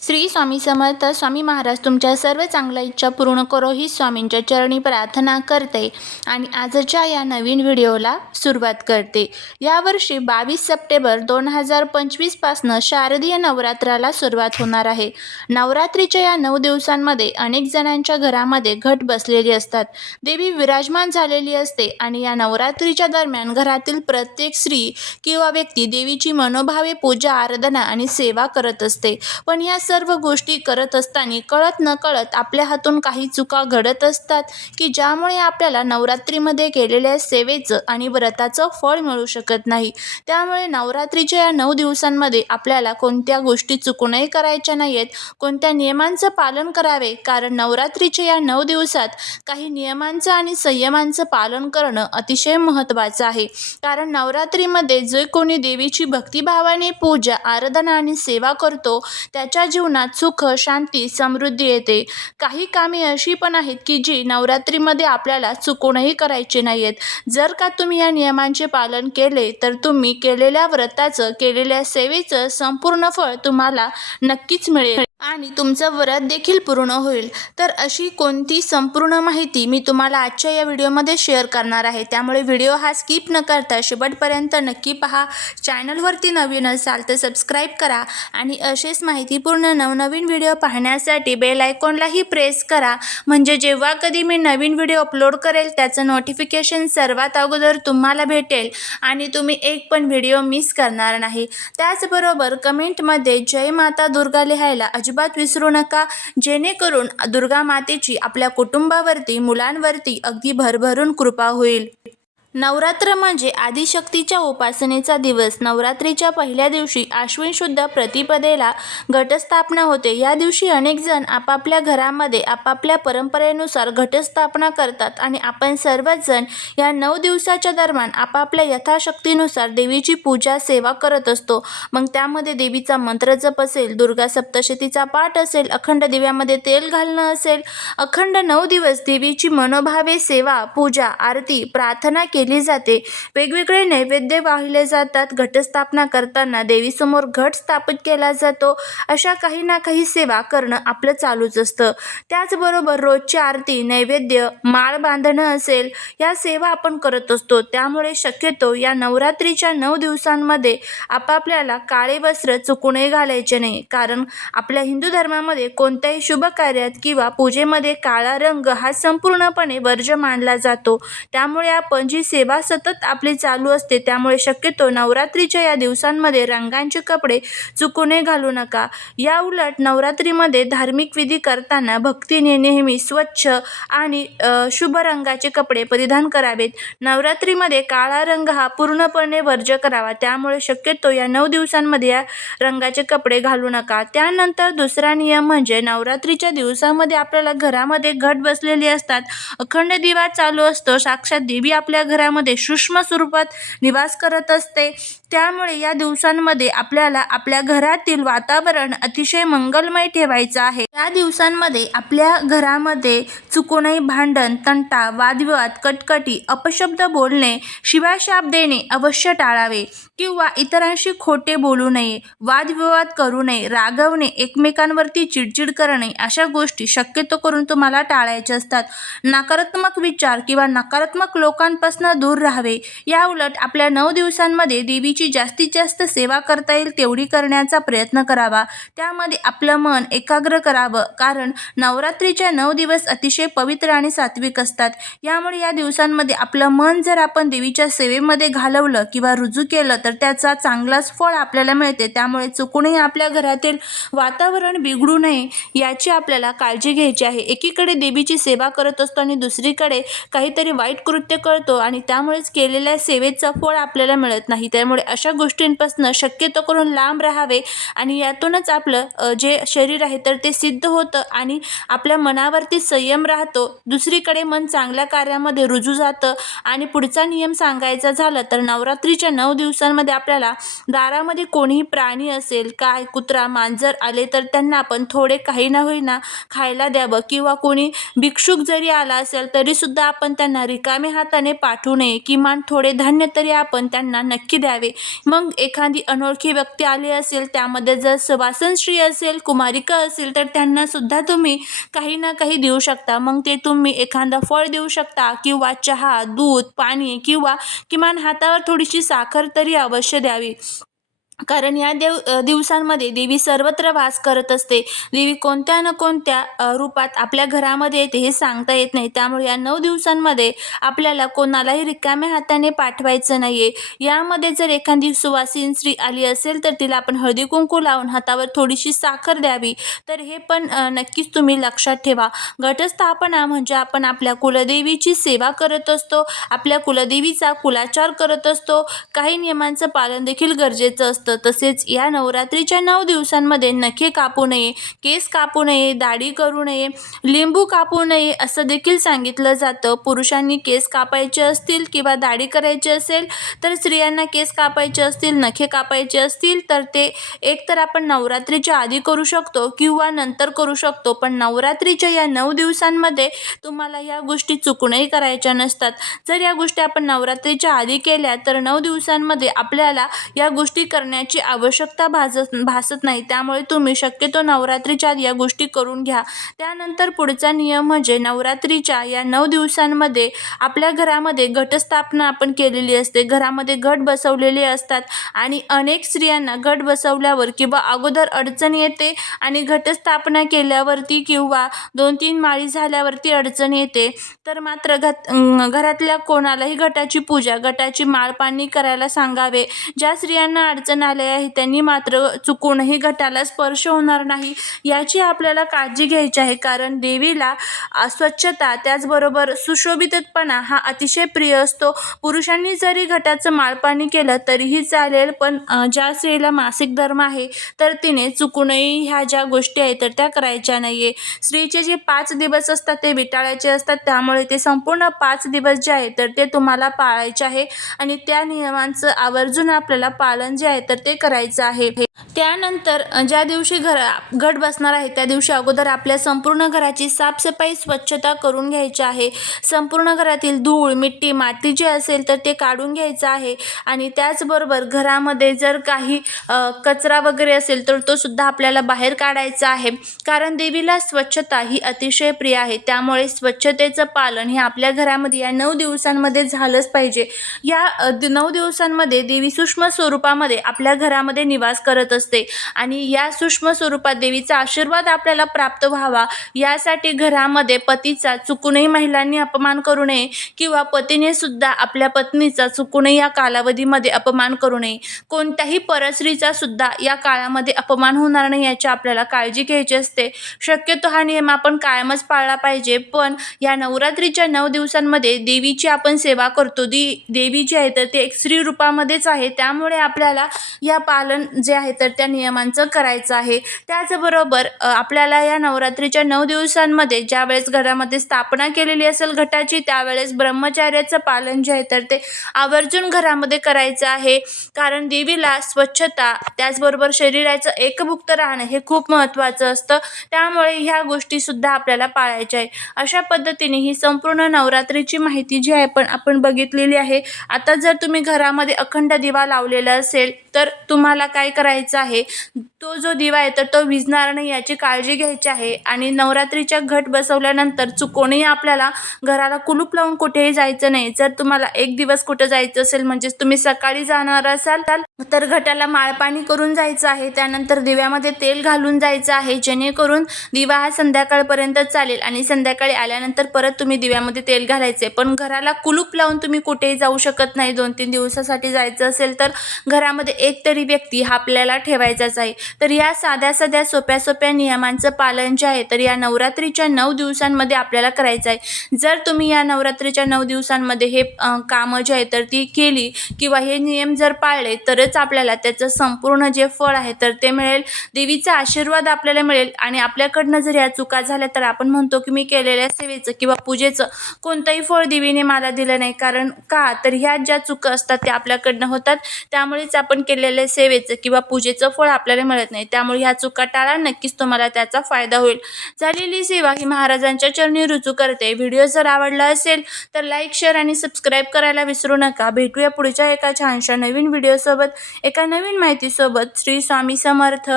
श्री स्वामी समर्थ स्वामी महाराज तुमच्या सर्व चांगल्या इच्छा पूर्ण करो ही स्वामींच्या चरणी प्रार्थना करते आणि आजच्या या नवीन व्हिडिओला सुरुवात करते. यावर्षी बावीस सप्टेंबर दोन हजार पंचवीसपासनं शारदीय नवरात्राला सुरुवात होणार आहे. नवरात्रीच्या या नऊ दिवसांमध्ये अनेक जणांच्या घरामध्ये घट बसलेली असतात. देवी विराजमान झालेली असते आणि या नवरात्रीच्या दरम्यान घरातील प्रत्येक स्त्री किंवा व्यक्ती देवीची मनोभावे पूजा आराधना आणि सेवा करत असते. पण या सर्व गोष्टी करत असताना कळत न कळत आपल्या हातून काही चुका घडत असतात की ज्यामुळे आपल्याला नवरात्रीमध्ये केलेल्या सेवेचं आणि व्रताचं फळ मिळू शकत नाही. त्यामुळे नवरात्रीच्या या नऊ दिवसांमध्ये आपल्याला कोणत्या गोष्टी चुकूनही करायच्या नाही आहेत कोणत्या नियमांचं पालन करावे? कारण नवरात्रीच्या या नऊ दिवसात काही नियमांचं आणि संयमांचं पालन करणं अतिशय महत्त्वाचं आहे. कारण नवरात्रीमध्ये जे कोणी देवीची भक्तिभावाने पूजा आराधना आणि सेवा करतो त्याच्या जीवनात सुख शांती समृद्धी येते. काही कामे अशी पण आहेत की जी नवरात्रीमध्ये आपल्याला चुकूनही करायची नाही आहेत जर का तुम्ही या नियमांचे पालन केले तर तुम्ही केलेल्या व्रताचं केलेल्या सेवेचं संपूर्ण फळ तुम्हाला नक्कीच मिळेल. आणि तुमचं व्रत देखील पूर्ण होईल. तर अशी कोणती संपूर्ण माहिती मी तुम्हाला आजच्या या व्हिडिओमध्ये शेअर करणार आहे. त्यामुळे व्हिडिओ हा स्किप न करता शेवटपर्यंत नक्की पहा. चॅनलवरती नवीन असाल तर सबस्क्राईब करा आणि असेच माहितीपूर्ण नवनवीन व्हिडिओ पाहण्यासाठी बेल आयकॉनलाही प्रेस करा. म्हणजे जेव्हा कधी मी नवीन व्हिडिओ अपलोड करेल त्याचं नोटिफिकेशन सर्वात अगोदर तुम्हाला भेटेल आणि तुम्ही एक पण व्हिडिओ मिस करणार नाही. त्याचबरोबर कमेंटमध्ये जय माता दुर्गा लिहायला अजिबात विसरू नका. जेणेकरून दुर्गा मातेची आपल्या कुटुंबावरती मुलांवरती अगदी भरभरून कृपा होईल. नवरात्र म्हणजे आदिशक्तीच्या उपासनेचा दिवस. नवरात्रीच्या पहिल्या दिवशी आश्विन शुद्ध प्रतिपदेला घटस्थापना होते. या दिवशी अनेक जण आपापल्या घरामध्ये आपापल्या परंपरेनुसार घटस्थापना करतात आणि आपण सर्वच जण या नऊ दिवसाच्या दरम्यान आपापल्या यथाशक्तीनुसार देवीची पूजा सेवा करत असतो. मग त्यामध्ये देवीचा मंत्र जप असेल दुर्गा सप्तशतीचा पाठ असेल अखंड दिव्यामध्ये तेल घालणं असेल अखंड नऊ दिवस देवीची मनोभावे सेवा पूजा आरती प्रार्थना केली जाते. वेगवेगळे नैवेद्य वाहिले जातात. घटस्थापना करताना देवीसमोर घट स्थापित केला जातो. अशा काही ना काही सेवा करणं आपलं चालूच असतं. त्याचबरोबर रोजची आरती नैवेद्य माळ बांधणं असेल या सेवा आपण करत असतो. त्यामुळे शक्यतो या नवरात्रीच्या नऊ दिवसांमध्ये आपापल्याला काळे वस्त्र चुकूनही घालायचे नाही. कारण आपल्या हिंदू धर्मामध्ये कोणत्याही शुभ कार्यात किंवा पूजेमध्ये काळा रंग हा संपूर्णपणे वर्ज मानला जातो. त्यामुळे आपण जी सेवा सतत आपली चालू असते. त्यामुळे शक्यतो नवरात्रीच्या या दिवसांमध्ये रंगांचे कपडे चुकूने घालू नका. या उलट नवरात्रीमध्ये धार्मिक विधी करताना भक्तीने नेहमी स्वच्छ आणि शुभ रंगाचे कपडे परिधान करावेत. नवरात्रीमध्ये काळा रंग हा पूर्णपणे वर्ज्य करावा. त्यामुळे शक्यतो या नऊ दिवसांमध्ये या रंगाचे कपडे घालू नका. त्यानंतर दुसरा नियम म्हणजे नवरात्रीच्या दिवसामध्ये आपल्याला घरामध्ये घट बसलेली असतात. अखंड दिवा चालू असतो. साक्षात देवी आपल्या घरामध्ये सूक्ष्म स्वरूपात निवास करत असते. त्यामुळे या दिवसांमध्ये आपल्याला आपल्या घरातील वातावरण अतिशय मंगलमय ठेवायचं आहे. या दिवसांमध्ये आपल्या घरामध्ये चुकूनही भांडण तंटा वादविवाद कटकटी अपशब्द बोलणे शिवाशाप देणे अवश्य टाळावे किंवा इतरांशी खोटे बोलू नये वादविवाद करू नये रागवणे एकमेकांवरती चिडचिड करणे अशा गोष्टी शक्यतो करून तुम्हाला टाळायच्या असतात. नकारात्मक विचार किंवा नकारात्मक लोकांपासून दूर राहावे. या उलट आपल्या नऊ दिवसांमध्ये देवी व्यक्तीची जास्तीत जास्त सेवा करता येईल तेवढी करण्याचा प्रयत्न करावा. त्यामध्ये आपलं मन एकाग्र करावं. कारण नवरात्रीच्या नऊ दिवस अतिशय पवित्र आणि सात्विक असतात. यामुळे या दिवसांमध्ये आपलं मन जर आपण देवीच्या सेवेमध्ये घालवलं किंवा रुजू केलं तर त्याचा चांगलाच फळ आपल्याला मिळते. त्यामुळे चुकूनही आपल्या घरातील वातावरण बिघडू नये याची आपल्याला काळजी घ्यायची आहे. एकीकडे देवीची सेवा करत असतो आणि दुसरीकडे काहीतरी वाईट कृत्य करतो आणि त्यामुळेच केलेल्या सेवेचं फळ आपल्याला मिळत नाही. त्यामुळे अशा गोष्टींपासून शक्यतो करून लांब राहावे आणि यातूनच आपलं जे शरीर आहे तर ते सिद्ध होतं आणि आपल्या मनावरती संयम राहतो. दुसरीकडे मन चांगल्या कार्यामध्ये रुजू जातं आणि पुढचा नियम सांगायचा झाला तर नवरात्रीच्या नऊ दिवसांमध्ये आपल्याला दारामध्ये कोणीही प्राणी असेल काय कुत्रा मांजर आले तर त्यांना आपण थोडे काही ना होईना खायला द्यावं. किंवा कोणी भिक्षुक जरी आला असेल तरीसुद्धा आपण त्यांना रिकामे हाताने पाठवू नये. किमान थोडे धान्य तरी आपण त्यांना नक्की द्यावे. मग एखादी अनोळखी व्यक्ती आली असेल त्यामध्ये जर सुवासनश्री असेल कुमारिका असेल तर त्यांना सुद्धा तुम्ही काही ना काही देऊ शकता. मग ते तुम्ही एखादं फळ देऊ शकता किंवा चहा दूध पाणी किंवा किमान हातावर थोडीशी साखर तरी अवश्य द्यावी. कारण या देव दिवसांमध्ये देवी सर्वत्र वास करत असते. देवी कोणत्या न कोणत्या रूपात आपल्या घरामध्ये येते हे सांगता येत नाही. त्यामुळे या नऊ दिवसांमध्ये आपल्याला कोणालाही रिकाम्या हाताने पाठवायचं नाही आहे यामध्ये जर एखादी सुवासीन स्त्री आली असेल तर तिला आपण हळदी कुंकू लावून हातावर थोडीशी साखर द्यावी. तर हे पण नक्कीच तुम्ही लक्षात ठेवा. घटस्थापना म्हणजे आपण आपल्या कुलदेवीची सेवा करत असतो. आपल्या कुलदेवीचा कुलाचार करत असतो. काही नियमांचं पालन देखील गरजेचं असतं. तसेच या नवरात्रीच्या नऊ दिवसांमध्ये नखे कापू नये केस कापू नये दाढी करू नये लिंबू कापू नये असं देखील सांगितलं जातं. पुरुषांनी केस कापायचे असतील किंवा दाढी करायची असेल तर स्त्रियांना केस कापायचे असतील नखे कापायचे असतील तर ते एकतर आपण नवरात्रीच्या आधी करू शकतो किंवा नंतर करू शकतो. पण नवरात्रीच्या या नऊ दिवसांमध्ये तुम्हाला या गोष्टी चुकूनही करायच्या नसतात. जर या गोष्टी आपण नवरात्रीच्या आधी केल्या तर नऊ दिवसांमध्ये आपल्याला या गोष्टी करण्या करण्याची आवश्यकता भाजत भासत नाही. त्यामुळे तुम्ही शक्यतो नवरात्रीच्या या गोष्टी करून घ्या. त्यानंतर पुढचा नियम म्हणजे नवरात्रीच्या या नऊ दिवसांमध्ये आपल्या घरामध्ये घटस्थापना आपण केलेली असते. घरामध्ये घट बसवलेले असतात आणि अनेक स्त्रियांना घट बसवल्यावर किंवा अगोदर अडचण येते आणि घटस्थापना केल्यावरती किंवा दोन तीन माळी झाल्यावरती अडचण येते तर मात्र घात घरातल्या कोणालाही घटाची पूजा घटाची माळपाणी करायला सांगावे. ज्या स्त्रियांना अडचण आले आहे त्यांनी मात्र चुकूनही घटाला स्पर्श होणार नाही. याची आपल्याला काळजी घ्यायची आहे कारण देवीला अस्वच्छता त्याचबरोबर सुशोभितपणा हा अतिशय प्रिय असतो. पुरुषांनी जरी घटाचं माळपाणी केलं तरीही चालेल पण ज्या स्त्रीला मासिक धर्म आहे तर तिने चुकूनही ह्या ज्या गोष्टी आहेत तर त्या करायच्या नाही आहे स्त्रीचे जे पाच दिवस असतात ते विटाळायचे असतात त्यामुळे ते संपूर्ण पाच दिवस जे आहे तर ते तुम्हाला पाळायचे आहे. आणि त्या नियमांचं आवर्जून आपल्याला पालन जे आहे तर ते करायचं आहे. त्यानंतर ज्या दिवशी घर घट बसणार आहे त्या दिवशी अगोदर आपल्या संपूर्ण घराची साफसफाई स्वच्छता करून घ्यायची आहे. संपूर्ण घरातील धूळ मिट्टी माती जे असेल तर ते काढून घ्यायचं आहे. आणि त्याचबरोबर घरामध्ये जर काही कचरा वगैरे असेल तर तो सुद्धा आपल्याला बाहेर काढायचा आहे. कारण देवीला स्वच्छता ही अतिशय प्रिय आहे. त्यामुळे स्वच्छतेचं पालन हे आपल्या घरामध्ये या नऊ दिवसांमध्ये झालंच पाहिजे. या नऊ दिवसांमध्ये देवी सूक्ष्म स्वरूपामध्ये आपल्या आपल्या घरामध्ये निवास करत असते. आणि या सूक्ष्म स्वरूपात देवीचा आशीर्वाद आपल्याला प्राप्त व्हावा. यासाठी घरामध्ये पतीचा चुकूनही महिलांनी अपमान करू नये किंवा पतीने सुद्धा आपल्या पत्नीचा चुकूनही या कालावधीमध्ये अपमान करू नये. कोणत्याही परस्त्रीचा सुद्धा या काळामध्ये अपमान होणार नाही याची आपल्याला काळजी घ्यायची असते. शक्यतो हा नियम आपण कायमच पाळला पाहिजे. पण या नवरात्रीच्या नऊ दिवसांमध्ये देवीची आपण सेवा करतो. दी देवी जी आहे तर ते एक स्त्री रूपामध्येच आहे. त्यामुळे आपल्याला या पालन जे आहे तर त्या नियमांचं करायचं आहे. त्याचबरोबर आपल्याला या नवरात्रीच्या नऊ दिवसांमध्ये ज्या वेळेस घरामध्ये स्थापना केलेली असेल घटाची त्यावेळेस ब्रह्मचार्याचं पालन जे आहे तर ते आवर्जून घरामध्ये करायचं आहे. कारण देवीला स्वच्छता त्याचबरोबर शरीराचं एकभुक्त राहणं हे खूप महत्त्वाचं असतं. त्यामुळे ह्या गोष्टीसुद्धा आपल्याला पाळायच्या आहे अशा पद्धतीने ही संपूर्ण नवरात्रीची माहिती जी आहे पण आपण बघितलेली आहे. आता जर तुम्ही घरामध्ये अखंड दिवा लावलेला असेल तर तर तुम्हाला काय करायचं आहे? तो जो दिवा आहे तर तो विझणार नाही याची काळजी घ्यायची आहे. आणि नवरात्रीच्या घट बसवल्यानंतर चुकूनही आपल्याला घराला कुलूप लावून कुठेही जायचं नाही. जर तुम्हाला एक दिवस कुठं जायचं असेल म्हणजेच तुम्ही सकाळी जाणार असाल तर घटाला माळपाणी करून जायचं आहे. त्यानंतर दिव्यामध्ये तेल घालून जायचं आहे जेणेकरून दिवा हा संध्याकाळपर्यंत चालेल. आणि संध्याकाळी आल्यानंतर परत तुम्ही दिव्यामध्ये तेल घालायचे पण घराला कुलूप लावून तुम्ही कुठेही जाऊ शकत नाही. दोन तीन दिवसासाठी जायचं असेल तर घरामध्ये एक तरी व्यक्ती हा आपल्याला ठेवायचाच आहे. तर या साध्या साध्या सोप्या सोप्या नियमांचं पालन जे आहे तर या नवरात्रीच्या नऊ दिवसांमध्ये आपल्याला करायचं आहे. जर तुम्ही या नवरात्रीच्या नऊ दिवसांमध्ये हे कामं जे आहे तर ती केली किंवा हे नियम जर पाळले तरच आपल्याला त्याचं संपूर्ण जे फळ आहे तर ते मिळेल. देवीचा आशीर्वाद आपल्याला मिळेल आणि आपल्याकडनं जर या चुका झाल्या तर आपण म्हणतो की मी केलेल्या सेवेचं किंवा पूजेचं कोणतंही फळ देवीने मला दिलं नाही. कारण का? तर ह्या ज्या चुका असतात त्या आपल्याकडनं होतात. त्यामुळेच आपण केले केलेल्या सेवेचं किंवा पूजेचं फळ आपल्याला मिळत नाही. त्यामुळे ह्या चुका टाळा. नक्कीच तुम्हाला त्याचा फायदा होईल. झालेली सेवा ही महाराजांच्या चरणी रुजू करते. व्हिडिओ जर आवडला असेल तर लाईक शेअर आणि सबस्क्राईब करायला विसरू नका. भेटूया पुढच्या एका छानशा नवीन व्हिडिओसोबत. एका नवीन माहितीसोबत. श्री स्वामी समर्थ.